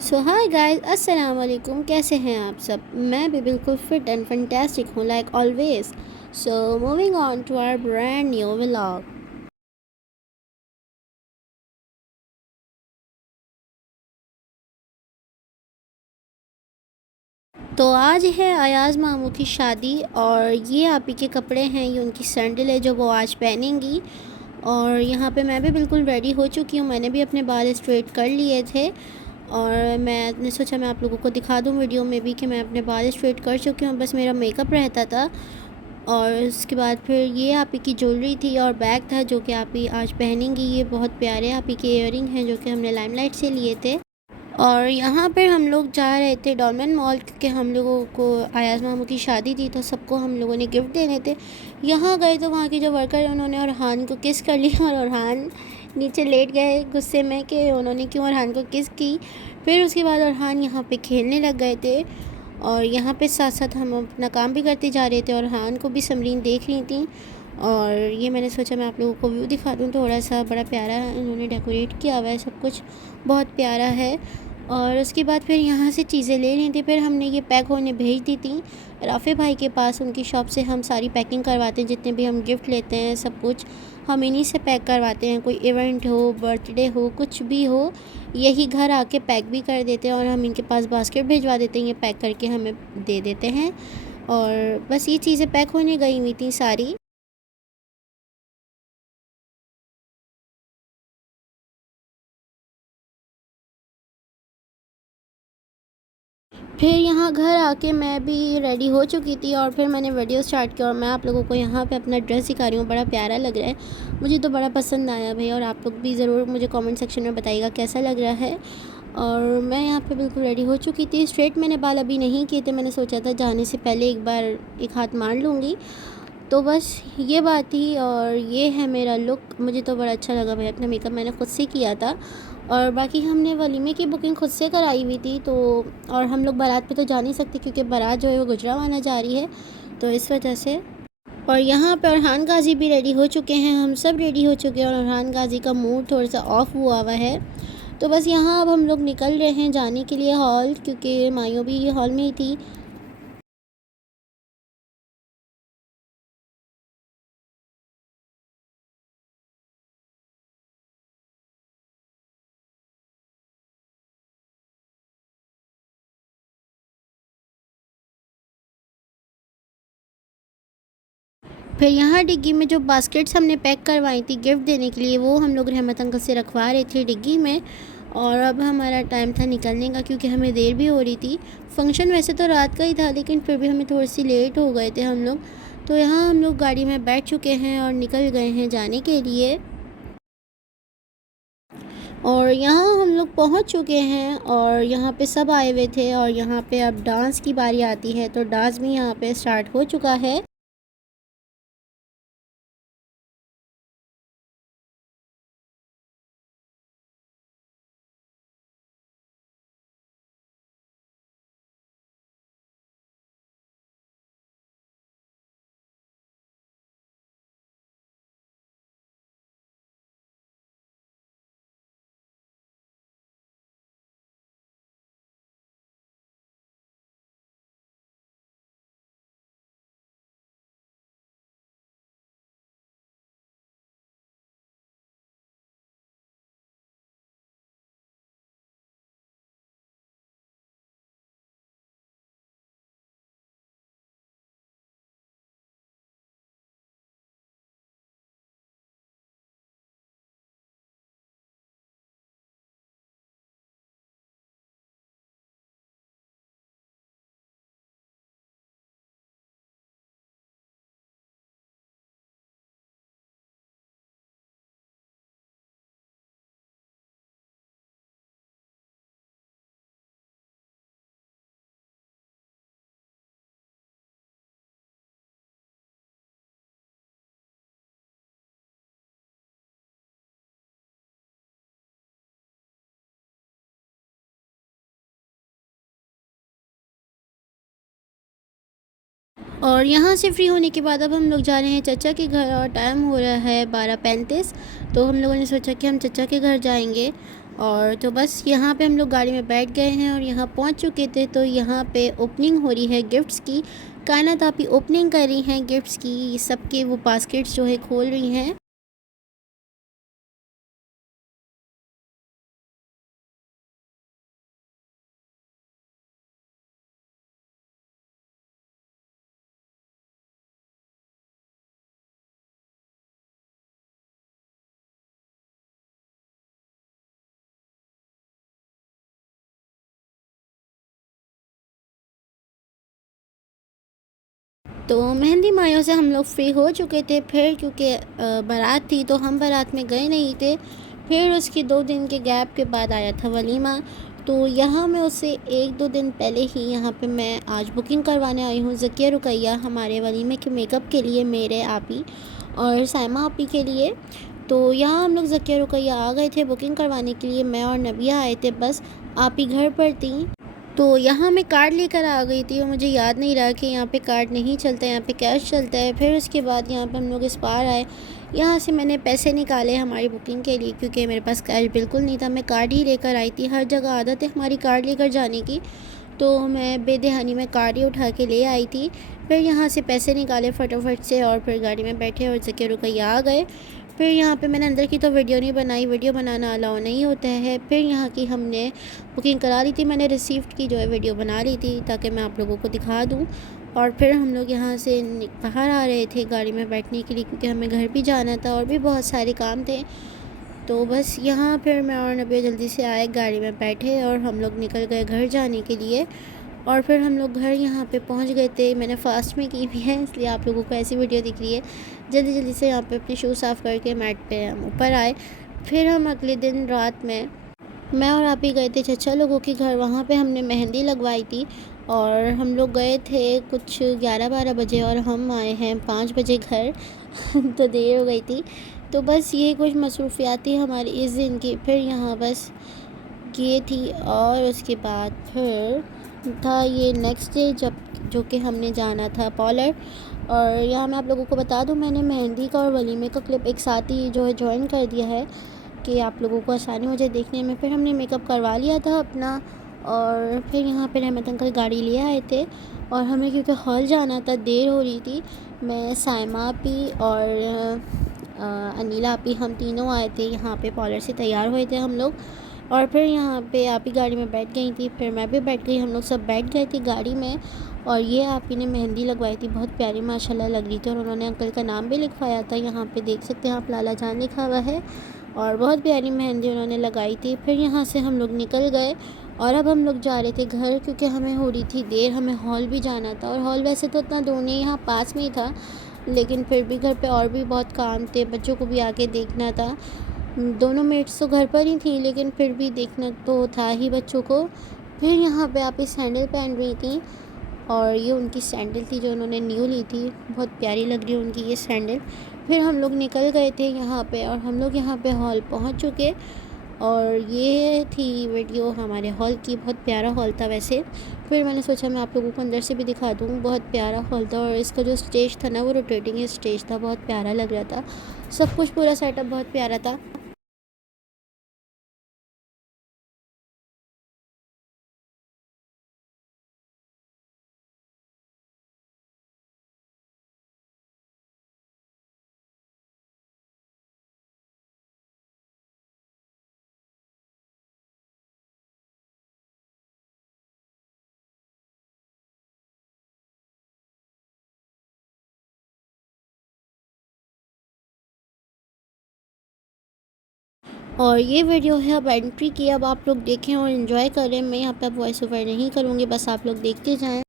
सो hi guys, अस्सलाम वालेकुम। कैसे हैं आप सब? मैं भी बिल्कुल फिट एंड फैंटास्टिक हूँ, like always. So moving on to our brand new vlog. तो आज है अयाज़ मामू की शादी, और ये आप ही के कपड़े हैं, ये उनकी सैंडल है जो वो आज पहनेंगी। और यहाँ पे मैं भी बिल्कुल रेडी हो चुकी हूँ। मैंने भी अपने बाल स्ट्रेट कर लिए थे, और मैंने सोचा मैं आप लोगों को दिखा दूँ वीडियो में भी कि मैं अपने बाल स्ट्रेट कर चुकी हूँ, बस मेरा मेकअप रहता था। और उसके बाद फिर ये आप ही की ज्वेलरी थी और बैग था जो कि आप ही आज पहनेंगी। ये बहुत प्यारे आप ही के इयररिंग हैं जो कि हमने लाइमलाइट से लिए थे। और यहाँ पर हम लोग जा रहे थे डॉलमेन मॉल, क्योंकि हम लोगों को अयाज़ मामू की शादी थी तो सबको हम लोगों ने गिफ्ट देने थे। यहाँ गए तो वहाँ के जो वर्कर हैं उन्होंने अरहान को किस कर लिया, और अरहान नीचे लेट गए गुस्से में कि उन्होंने क्यों अरहान को किस की। फिर उसके बाद अरहान यहाँ पे खेलने लग गए थे, और यहाँ पे साथ साथ हम अपना काम भी करते जा रहे थे, और अरहान को भी समरीन देख रही थी। और ये मैंने सोचा मैं आप लोगों को व्यू दिखा दूँ, थोड़ा सा बड़ा प्यारा इन्होंने डेकोरेट किया हुआ है, सब कुछ बहुत प्यारा है। और उसके बाद फिर यहाँ से चीज़ें ले ली थी, फिर हमने ये पैक होने भेज दी थी राफ़े भाई के पास। उनकी शॉप से हम सारी पैकिंग करवाते हैं, जितने भी हम गिफ्ट लेते हैं सब कुछ हम इन्हीं से पैक करवाते हैं। कोई इवेंट हो, बर्थडे हो, कुछ भी हो, यही घर आके पैक भी कर देते हैं, और हम इनके पास बास्केट भिजवा देते हैं, ये पैक करके हमें दे देते हैं। और बस ये चीज़ें पैक होने गई हुई थी सारी। फिर यहाँ घर आके मैं भी रेडी हो चुकी थी, और फिर मैंने वीडियो स्टार्ट किया, और मैं आप लोगों को यहाँ पे अपना ड्रेस दिखा रही हूँ। बड़ा प्यारा लग रहा है, मुझे तो बड़ा पसंद आया भाई। और आप लोग भी ज़रूर मुझे कमेंट सेक्शन में बताइएगा कैसा लग रहा है। और मैं यहाँ पे बिल्कुल रेडी हो चुकी थी। स्ट्रेट मैंने बाल अभी नहीं किए थे, मैंने सोचा था जाने से पहले एक बार एक हाथ मार लूँगी। तो बस ये बात थी, और ये है मेरा लुक। मुझे तो बड़ा अच्छा लगा भाई, अपना मेकअप मैंने ख़ुद से किया था। और बाकी हमने वलीमे की बुकिंग खुद से कराई हुई थी। तो और हम लोग बारात पे तो जा नहीं सकते, क्योंकि बारात जो है वो गुजरावाना जा रही है, तो इस वजह से। और यहाँ पर अरहान गाज़ी भी रेडी हो चुके हैं, हम सब रेडी हो चुके हैं, और अरहान गाज़ी का मूड थोड़ा सा ऑफ हुआ हुआ है। तो बस यहाँ अब हम लोग निकल रहे हैं जाने के लिए हॉल, क्योंकि मायूं भी हॉल में ही थी। फिर यहाँ डिग्गी में जो बास्केट्स हमने पैक करवाई थी गिफ्ट देने के लिए, वो हम लोग रहमत अंकल से रखवा रहे थे डिग्गी में। और अब हमारा टाइम था निकलने का, क्योंकि हमें देर भी हो रही थी। फंक्शन वैसे तो रात का ही था, लेकिन फिर भी हमें थोड़ी सी लेट हो गए थे हम लोग। तो यहाँ हम लोग गाड़ी में बैठ चुके हैं और निकल गए हैं जाने के लिए। और यहाँ हम लोग पहुँच चुके हैं, और यहाँ पे सब आए हुए थे, और यहाँ पे अब डांस की बारी आती है, तो डांस भी यहाँ पे स्टार्ट हो चुका है। और यहाँ से फ्री होने के बाद अब हम लोग जा रहे हैं चचा के घर, और टाइम हो रहा है 12:35। तो हम लोगों ने सोचा कि हम चचा के घर जाएंगे। और तो बस यहाँ पे हम लोग गाड़ी में बैठ गए हैं और यहाँ पहुँच चुके थे। तो यहाँ पे ओपनिंग हो रही है गिफ्ट्स की। कायनात आपी ओपनिंग कर रही हैं गिफ्ट्स की, सबके वो बास्केट्स जो है खोल रही हैं। तो मेहंदी मायों से हम लोग फ्री हो चुके थे। फिर क्योंकि बारात थी तो हम बारात में गए नहीं थे। फिर उसके 2 दिन के गैप के बाद आया था वलीमा। तो यहाँ मैं उससे 1-2 दिन पहले ही यहाँ पे मैं आज बुकिंग करवाने आई हूँ ज़किया रुकैया हमारे वलीमे के मेकअप के लिए, मेरे आपी और साइमा आपी के लिए। तो यहाँ हम लोग ज़किया रुकैया आ गए थे बुकिंग करवाने के लिए। मैं और नबिया आए थे, बस आपी घर पर थी। तो यहाँ मैं कार्ड लेकर आ गई थी और मुझे याद नहीं रहा कि यहाँ पे कार्ड नहीं चलता है, यहाँ पे कैश चलता है। फिर उसके बाद यहाँ पे हम लोग इस पार आए। यहाँ से मैंने पैसे निकाले हमारी बुकिंग के लिए, क्योंकि मेरे पास कैश बिल्कुल नहीं था। मैं कार्ड ही लेकर आई थी, हर जगह आदत है हमारी कार्ड लेकर जाने की। तो मैं बेदहानी में कार्ड ही उठा के ले आई थी। फिर यहाँ से पैसे निकाले फटाफट से और फिर गाड़ी में बैठे और ज़किया रुकैया आ गए। फिर यहाँ पे मैंने अंदर की तो वीडियो नहीं बनाई, वीडियो बनाना अलाउ नहीं होता है। फिर यहाँ की हमने बुकिंग करा ली थी, मैंने रिसीप्ट की जो है वीडियो बना ली थी ताकि मैं आप लोगों को दिखा दूँ। और फिर हम लोग यहाँ से बाहर आ रहे थे गाड़ी में बैठने के लिए, क्योंकि हमें घर भी जाना था और भी बहुत सारे काम थे। तो बस यहाँ फिर मैं और नबिया जल्दी से आए, गाड़ी में बैठे और हम लोग निकल गए घर जाने के लिए। और फिर हम लोग घर यहाँ पे पहुँच गए थे। मैंने फ़ास्ट में की भी है, इसलिए आप लोगों को ऐसी वीडियो दिख रही है। जल्दी जल्दी से यहाँ पे अपने शूज़ साफ़ करके मैट पे हम ऊपर आए। फिर हम अगले दिन रात में मैं और आप ही गए थे चचा लोगों के घर, वहाँ पे हमने मेहंदी लगवाई थी। और हम लोग गए थे कुछ 11-12 बजे और हम आए हैं 5 बजे घर तो देर हो गई थी। तो बस ये कुछ मसरूफियात थी हमारी इस दिन की। फिर यहाँ बस ये थी और उसके बाद फिर था ये नेक्स्ट डे, जब जो कि हमने जाना था पार्लर। और यहाँ मैं आप लोगों को बता दूँ, मैंने मेहंदी का और वलीमे का क्लिप एक साथ ही जो है जॉइन कर दिया है कि आप लोगों को आसानी हो जाए देखने में। फिर हमने मेकअप करवा लिया था अपना और फिर यहाँ पे रहमत अंकल गाड़ी ले आए थे और हमें क्योंकि हॉल जाना था, देर हो रही थी। मैं साइमा आपी और अनिला आपी हम तीनों आए थे यहाँ पे, पार्लर से तैयार हुए थे हम लोग। और फिर यहाँ पे आप ही गाड़ी में बैठ गई थी, फिर मैं भी बैठ गई, हम लोग सब बैठ गए थे गाड़ी में। और ये आप ही ने मेहंदी लगवाई थी, बहुत प्यारी माशाल्लाह लग रही थी। और उन्होंने अंकल का नाम भी लिखवाया था, यहाँ पे देख सकते हैं आप, लाला जान लिखा हुआ है। और बहुत प्यारी मेहंदी उन्होंने लगाई थी। फिर यहाँ से हम लोग निकल गए और अब हम लोग जा रहे थे घर, क्योंकि हमें हो रही थी देर, हमें हॉल भी जाना था। और हॉल वैसे तो उतना दूर नहीं, यहाँ पास में ही था, लेकिन फिर भी घर पे और भी बहुत काम थे, बच्चों को भी आके देखना था। दोनों मेट्स तो घर पर ही थी, लेकिन फिर भी देखना तो था ही बच्चों को। फिर यहाँ पे आप इस सैंडल पहन रही थी और ये उनकी सैंडल थी जो उन्होंने न्यू ली थी, बहुत प्यारी लग रही है उनकी ये सैंडल। फिर हम लोग निकल गए थे यहाँ पे और हम लोग यहाँ पे हॉल पहुँच चुके। और ये थी वीडियो हमारे हॉल की, बहुत प्यारा हॉल था वैसे। फिर मैंने सोचा मैं आप लोगों को अंदर से भी दिखा दूँ, बहुत प्यारा हॉल था। और इसका जो स्टेज था ना, वो रोटेटिंग स्टेज था, बहुत प्यारा लग रहा था, सब कुछ पूरा सेटअप बहुत प्यारा था। और ये वीडियो है अब एंट्री की, अब आप लोग देखें और इन्जॉय करें। मैं यहाँ पे अब वॉइस ओवर नहीं करूँगी, बस आप लोग देखते जाएँ।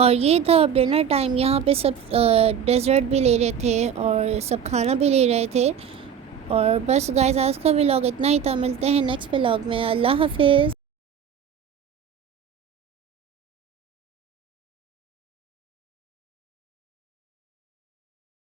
और ये था अब डिनर टाइम। यहाँ पे सब डेज़र्ट भी ले रहे थे और सब खाना भी ले रहे थे। और बस गाइस आज का व्लॉग इतना ही था। मिलते हैं नेक्स्ट व्लॉग में। अल्लाह हाफिज़।